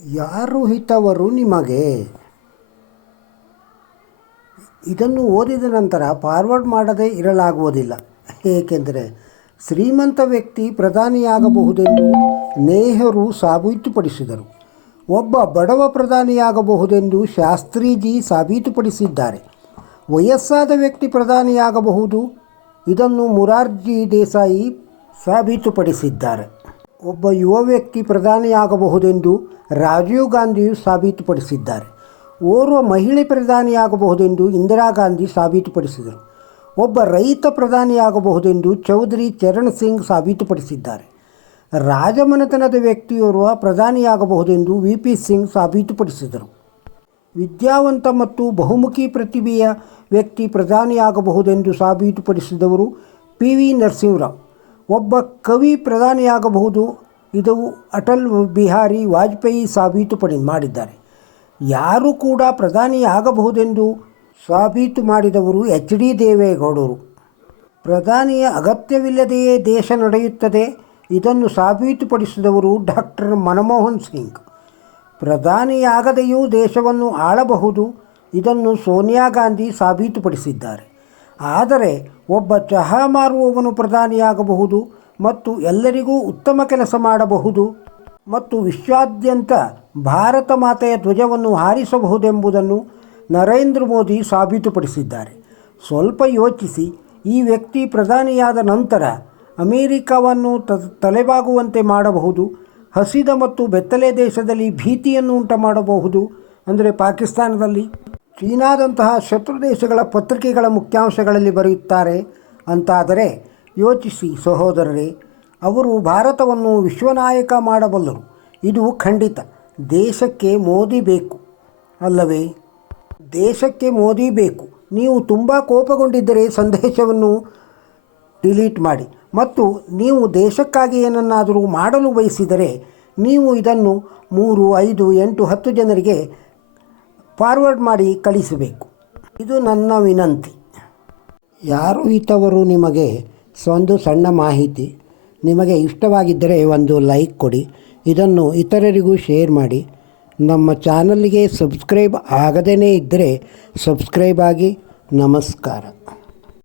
ಯಾರು ಹಿತವರು ನಿಮಗೆ? ಇದನ್ನು ಓದಿದ ನಂತರ ಫಾರ್ವರ್ಡ್ ಮಾಡದೇ ಇರಲಾಗುವುದಿಲ್ಲ. ಏಕೆಂದರೆ ಶ್ರೀಮಂತ ವ್ಯಕ್ತಿ ಪ್ರಧಾನಿಯಾಗಬಹುದೆಂದು ನೆಹರು ಸಾಬೀತುಪಡಿಸಿದರು. ಒಬ್ಬ ಬಡವ ಪ್ರಧಾನಿಯಾಗಬಹುದೆಂದು ಶಾಸ್ತ್ರೀಜಿ ಸಾಬೀತುಪಡಿಸಿದ್ದಾರೆ. ವಯಸ್ಸಾದ ವ್ಯಕ್ತಿ ಪ್ರಧಾನಿಯಾಗಬಹುದು, ಇದನ್ನು ಮೊರಾರ್ಜಿ ದೇಸಾಯಿ ಸಾಬೀತುಪಡಿಸಿದ್ದಾರೆ. ಒಬ್ಬ ಯುವ ವ್ಯಕ್ತಿ ಪ್ರಧಾನಿಯಾಗಬಹುದೆಂದು ರಾಜೀವ್ ಗಾಂಧಿಯು ಸಾಬೀತುಪಡಿಸಿದ್ದಾರೆ. ಓರ್ವ ಮಹಿಳೆ ಪ್ರಧಾನಿಯಾಗಬಹುದೆಂದು ಇಂದಿರಾ ಗಾಂಧಿ ಸಾಬೀತುಪಡಿಸಿದರು. ಒಬ್ಬ ರೈತ ಪ್ರಧಾನಿಯಾಗಬಹುದೆಂದು ಚೌಧರಿ ಚರಣ್ ಸಿಂಗ್ ಸಾಬೀತುಪಡಿಸಿದ್ದಾರೆ. ರಾಜಮನೆತನದ ವ್ಯಕ್ತಿಯೋರ್ವ ಪ್ರಧಾನಿಯಾಗಬಹುದೆಂದು ವಿ.ಪಿ. ಸಿಂಗ್ ಸಾಬೀತುಪಡಿಸಿದರು. ವಿದ್ಯಾವಂತ ಮತ್ತು ಬಹುಮುಖಿ ಪ್ರತಿಭೆಯ ವ್ಯಕ್ತಿ ಪ್ರಧಾನಿಯಾಗಬಹುದೆಂದು ಸಾಬೀತುಪಡಿಸಿದವರು ಪಿ.ವಿ. ನರಸಿಂಹರಾವ್. ಒಬ್ಬ ಕವಿ ಪ್ರಧಾನಿಯಾಗಬಹುದು, ಇದು ಅಟಲ್ ಬಿಹಾರಿ ವಾಜಪೇಯಿ ಮಾಡಿದ್ದಾರೆ. ಯಾರು ಕೂಡ ಪ್ರಧಾನಿಯಾಗಬಹುದೆಂದು ಸಾಬೀತು ಮಾಡಿದವರು ಎಚ್.ಡಿ. ದೇವೇಗೌಡರು. ಪ್ರಧಾನಿಯ ಅಗತ್ಯವಿಲ್ಲದೆಯೇ ದೇಶ ನಡೆಯುತ್ತದೆ, ಇದನ್ನು ಸಾಬೀತುಪಡಿಸಿದವರು ಡಾಕ್ಟರ್ ಮನಮೋಹನ್ ಸಿಂಗ್. ಪ್ರಧಾನಿಯಾಗದೆಯೂ ದೇಶವನ್ನು ಆಳಬಹುದು, ಇದನ್ನು ಸೋನಿಯಾ ಗಾಂಧಿ ಸಾಬೀತುಪಡಿಸಿದ್ದಾರೆ. ಆದರೆ ಒಬ್ಬ ಚಹಾ ಮಾರುವವನು ಪ್ರಧಾನಿಯಾಗಬಹುದು ಮತ್ತು ಎಲ್ಲರಿಗೂ ಉತ್ತಮ ಕೆಲಸ ಮಾಡಬಹುದು ಮತ್ತು ವಿಶ್ವಾದ್ಯಂತ ಭಾರತ ಮಾತೆಯ ಧ್ವಜವನ್ನು ಹಾರಿಸಬಹುದೆಂಬುದನ್ನು ನರೇಂದ್ರ ಮೋದಿ ಸಾಬೀತುಪಡಿಸಿದ್ದಾರೆ. ಸ್ವಲ್ಪ ಯೋಚಿಸಿ, ಈ ವ್ಯಕ್ತಿ ಪ್ರಧಾನಿಯಾದ ನಂತರ ಅಮೆರಿಕವನ್ನು ತಲೆಬಾಗುವಂತೆ ಮಾಡಬಹುದು, ಹಸಿದ ಮತ್ತು ಬೆತ್ತಲೆ ದೇಶದಲ್ಲಿ ಭೀತಿಯನ್ನು ಉಂಟು ಮಾಡಬಹುದು, ಅಂದರೆ ಪಾಕಿಸ್ತಾನದಲ್ಲಿ. ಚೀನಾದಂತಹ ಶತ್ರು ದೇಶಗಳ ಪತ್ರಿಕೆಗಳ ಮುಖ್ಯಾಂಶಗಳಲ್ಲಿ ಬರೆಯುತ್ತಾರೆ ಅಂತಾದರೆ ಯೋಚಿಸಿ ಸಹೋದರರೇ, ಅವರು ಭಾರತವನ್ನು ವಿಶ್ವನಾಯಕ ಮಾಡಬಲ್ಲರು. ಇದು ಖಂಡಿತ. ದೇಶಕ್ಕೆ ಮೋದಿ ಬೇಕು ಅಲ್ಲವೇ? ದೇಶಕ್ಕೆ ಮೋದಿ ಬೇಕು. ನೀವು ತುಂಬ ಕೋಪಗೊಂಡಿದ್ದರೆ ಸಂದೇಶವನ್ನು ಡಿಲೀಟ್ ಮಾಡಿ ಮತ್ತು ನೀವು ದೇಶಕ್ಕಾಗಿ ಏನನ್ನಾದರೂ ಮಾಡಲು ಬಯಸಿದರೆ ನೀವು ಇದನ್ನು 3, 5, 8, 10 ಜನರಿಗೆ ಫಾರ್ವರ್ಡ್ ಮಾಡಿ ಕಳಿಸಬೇಕು. ಇದು ನನ್ನ ವಿನಂತಿ. ಯಾರು ಹಿತವರು ನಿಮಗೆ? ಒಂದು ಸಣ್ಣ ಮಾಹಿತಿ. ನಿಮಗೆ ಇಷ್ಟವಾಗಿದ್ದರೆ ಒಂದು ಲೈಕ್ ಕೊಡಿ, ಇದನ್ನು ಇತರರಿಗೂ ಶೇರ್ ಮಾಡಿ. ನಮ್ಮ ಚಾನಲ್ಗೆ ಸಬ್ಸ್ಕ್ರೈಬ್ ಆಗದೇ ಇದ್ದರೆ ಸಬ್ಸ್ಕ್ರೈಬ್ ಆಗಿ. ನಮಸ್ಕಾರ.